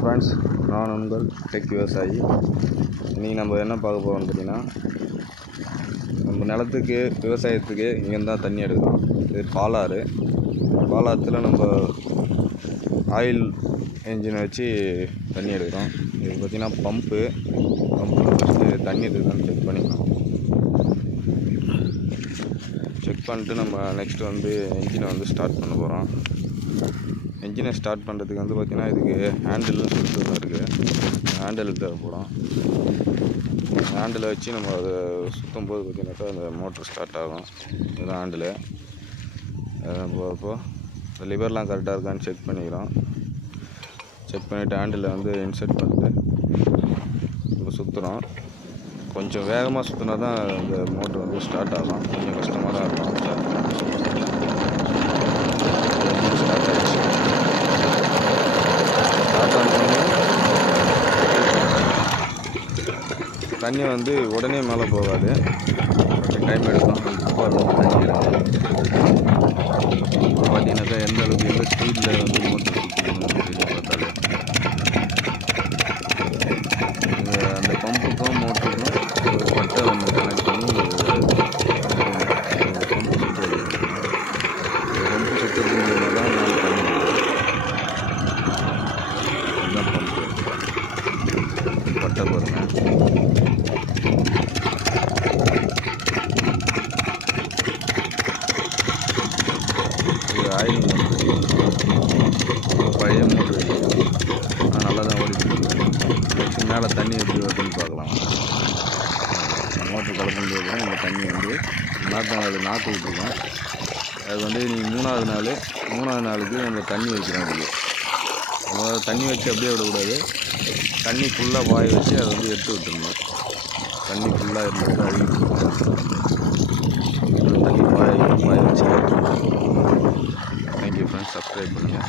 Friends, நான் உங்கள் tech விவசாயி. இன்றைக்கி நம்ம என்ன பார்க்க போகிறோம்னு பார்த்தீங்கன்னா, நம்ம நிலத்துக்கு விவசாயத்துக்கு இங்கேருந்து தான் தண்ணி எடுக்கிறோம். இது பாலாத்தில் நம்ம ஆயில் என்ஜினை வச்சு தண்ணி எடுக்கிறோம். இது பார்த்திங்கன்னா பம்பில் ஃபஸ்ட்டு தண்ணி இருக்குதான்னு செக் பண்ணிக்கலாம். செக் பண்ணிட்டு நம்ம நெக்ஸ்ட்டு என்ஜினை ஸ்டார்ட் பண்ண போகிறோம். என்ஜினை ஸ்டார்ட் பண்ணுறதுக்கு பார்த்திங்கன்னா இதுக்கு ஹேண்டில்னு சொல்லிட்டு ஒன்று இருக்குது. ஹேண்டில் தேவைப்படும். ஹேண்டிலை வச்சு நம்ம அதை சுற்றும் போது பார்த்திங்கனாக்கா அந்த மோட்ரு ஸ்டார்ட் ஆகும். இதுதான் ஹேண்டிலு. நம்ம இப்போது லிவர்லாம் கரெக்டாக இருக்கான்னு செக் பண்ணிக்கிறோம். செக் பண்ணிவிட்டு ஹேண்டிலை இன்சர்ட் பண்ணிட்டு இப்போ சுற்றுறோம். கொஞ்சம் வேகமாக சுற்றினா தான் இந்த மோட்ரு ஸ்டார்ட் ஆகும். கொஞ்சம் கஷ்டமாக தான் இருக்கும். ஸ்டார்ட் ஆகிடுச்சு. ஸ்டார்ட் ஆனோடனே தண்ணி உடனே மேலே போகாது. கொஞ்சம் டைம் எடுக்கும். தண்ணி எடுக்கும். பார்த்தீங்கன்னாக்கா எந்த அளவுக்கு எந்த ஸ்பீடில் மோட்டர் சுற்றிக்கணும் பார்த்தாலே அந்த பம்புக்கும் மோட்டருக்கும் ஒரு பட்டை ஒன்று கனெக்ட் பண்ணி பம்பு சுற்றுறது. பம்பு சுற்றுறது மூலமாக தான் மேலே தண்ணி இதுதான் பம்பு. பட்டை பாருங்கள். இது ஆயில் பழைய மோட்ரு, நல்லா தான் ஓடிட்டு நெக்ஸ்ட் மேலே தண்ணி எப்படி வருதுன்னு பார்க்கலாம். மோட்ரு கலந்து இந்த தண்ணி நாற்று விட்டுருக்கோம். அது நீங்கள் மூணாவது நாளுக்கு நம்ம தண்ணி வைக்கிறோம். அதுக்கு தண்ணி வச்சு அப்படியே விடக்கூடாது. தண்ணி ஃபுல்லாக வாய வச்சு அதை எடுத்து விட்டுருணும். தண்ணி ஃபுல்லாக இருந்தது அழுகி தண்ணி வாய வச்சு. தேங்க்யூ ஃப்ரெண்ட்ஸ், சப்ஸ்கிரைப் பண்ணுங்கள்.